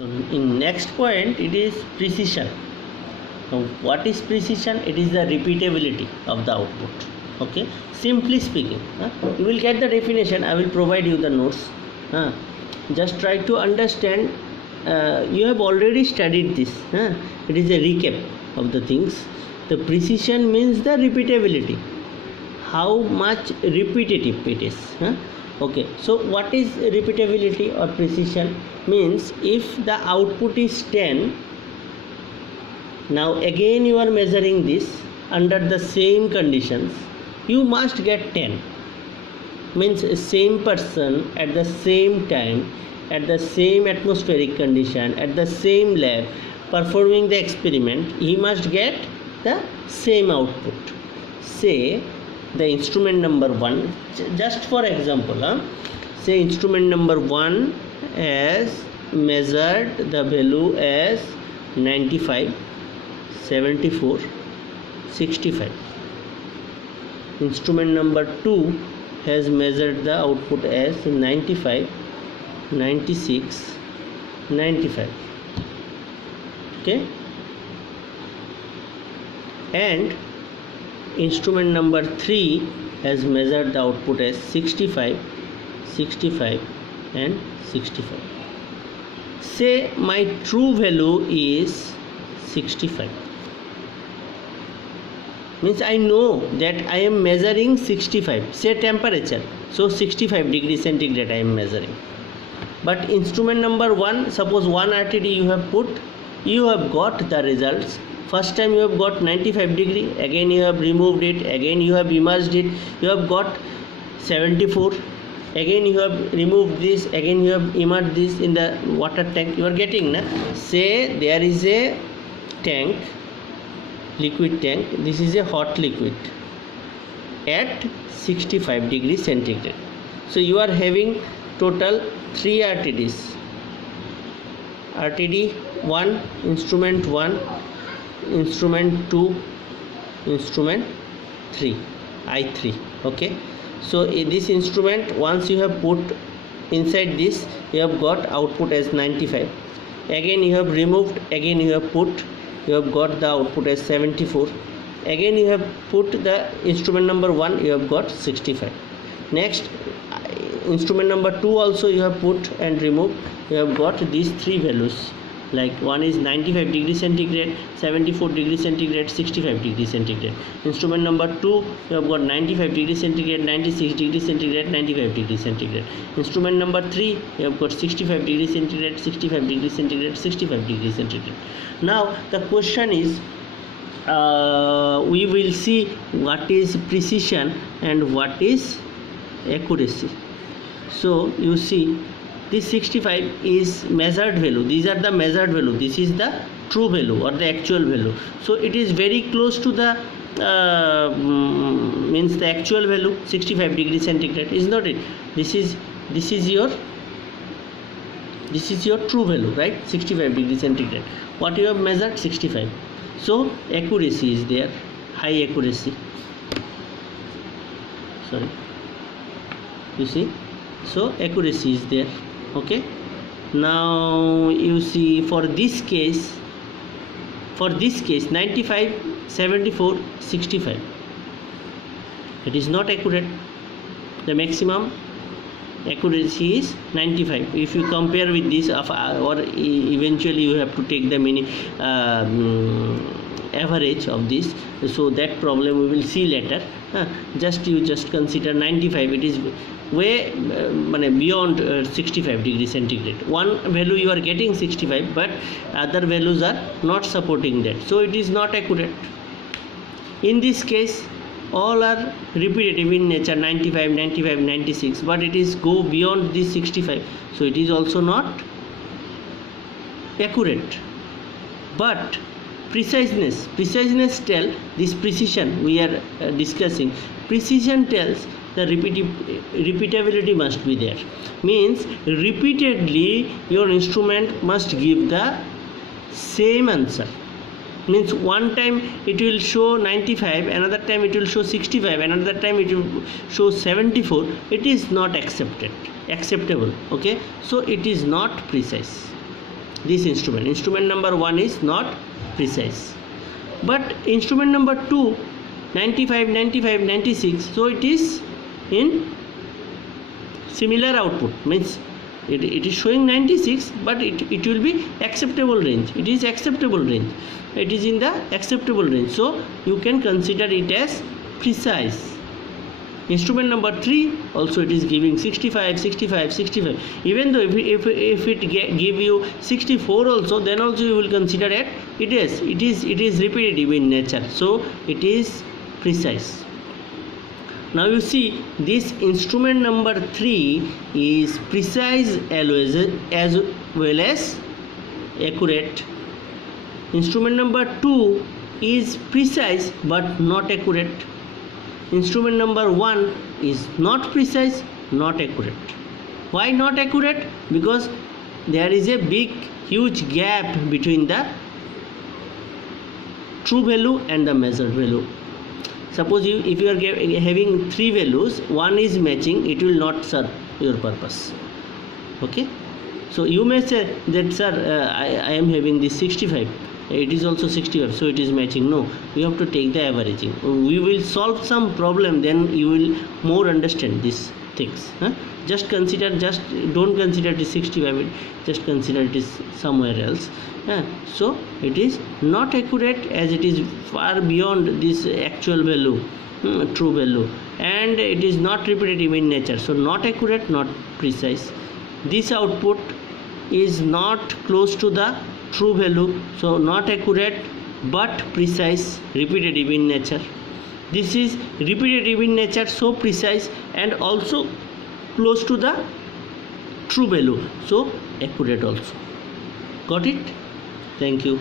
In next point, it is precision. Now, what is precision? It is the repeatability of the output. Okay, simply speaking, you will get the definition. I will provide you the notes. Just try to understand. You have already studied this. It is a recap of the things. The precision means the repeatability. How much repetitive it is. Okay, so what is repeatability or precision? Means if the output is 10, now again you are measuring this under the same conditions, you must get 10. Means same person at the same time, at the same atmospheric condition, at the same lab, performing the experiment, he must get the same output. Say the instrument number 1, just for example, say instrument number 1 has measured the value as 95, 74, 65. Instrument number 2 has measured the output as 95, 96, 95. Okay, and instrument number 3 has measured the output as 65, 65 and 65. Say my true value is 65. Means I know that I am measuring 65. Say temperature. So 65 degrees centigrade I am measuring. But instrument number 1, suppose 1 RTD you have put, you have got the results. First time you have got 95 degree, again you have removed it, again you have immersed it, you have got 74, again you have removed this, again you have immersed this in the water tank. You are getting, na? Say there is a tank, liquid tank, this is a hot liquid at 65 degrees centigrade. So you are having total 3 RTDs. RTD 1, instrument 1, instrument 2, instrument 3, I3. Okay, so in this instrument, once you have put inside this, you have got output as 95. Again you have removed, again you have put, you have got the output as 74. Again you have put the instrument number 1, you have got 65. Next instrument number 2 also you have put and removed, you have got these 3 values. Like one is 95 degrees centigrade, 74 degrees centigrade, 65 degrees centigrade. Instrument number 2, you have got 95 degrees centigrade, 96 degrees centigrade, 95 degrees centigrade. Instrument number 3, you have got 65 degrees centigrade, 65 degrees centigrade, 65 degrees centigrade. Now the question is, we will see what is precision and what is accuracy. So you see, this 65 is measured value. These are the measured value. This is the true value or the actual value. So it is very close to the means the actual value, 65 degrees centigrade, is not it? This is your true value, right? 65 degrees centigrade. What you have measured? 65. So accuracy is there, high accuracy. Sorry. You see? So accuracy is there. Okay, now you see for this case 95, 74, 65, it is not accurate. The maximum accuracy is 95. If you compare with this or eventually you have to take the average of this, so that problem we will see later. You just consider 95, it is way beyond 65 degrees centigrade. One value you are getting 65, but other values are not supporting that, so it is not accurate. In this case all are repetitive in nature, 95, 95, 96, but it is go beyond this 65, so it is also not accurate. But preciseness tell, this precision we are discussing, precision tells the repeatability must be there. Means repeatedly your instrument must give the same answer. Means one time it will show 95, another time it will show 65, another time it will show 74. It is not acceptable. Okay, so it is not precise. this instrument number 1 is not precise, but instrument number 2 95, 95, 96, so it is in similar output, means it is showing 96, but it will be acceptable range. It is acceptable range, it is in the acceptable range, so you can consider it as precise. Instrument number 3 also it is giving 65, 65, 65. Even though if it give you 64 also, then also you will consider it is repetitive in nature, so it is precise. Now you see, this instrument number 3 is precise as well as accurate. Instrument number 2 is precise but not accurate. Instrument number 1 is not precise, not accurate. Why not accurate? Because there is a huge gap between the true value and the measured value. Suppose if you are having 3 values, one is matching, it will not serve your purpose. Okay, so you may say that, sir, I am having this 65, it is also 65, so it is matching. No, you have to take the averaging. We will solve some problem, then you will more understand these things. Just don't consider it is 65, just consider it is somewhere else. So it is not accurate, as it is far beyond this actual value, true value, and it is not repetitive in nature, so not accurate, not precise. This output is not close to the true value, so not accurate but precise, repetitive in nature. This is repetitive in nature, so precise, and also close to the true value, so accurate also. Got it? Thank you.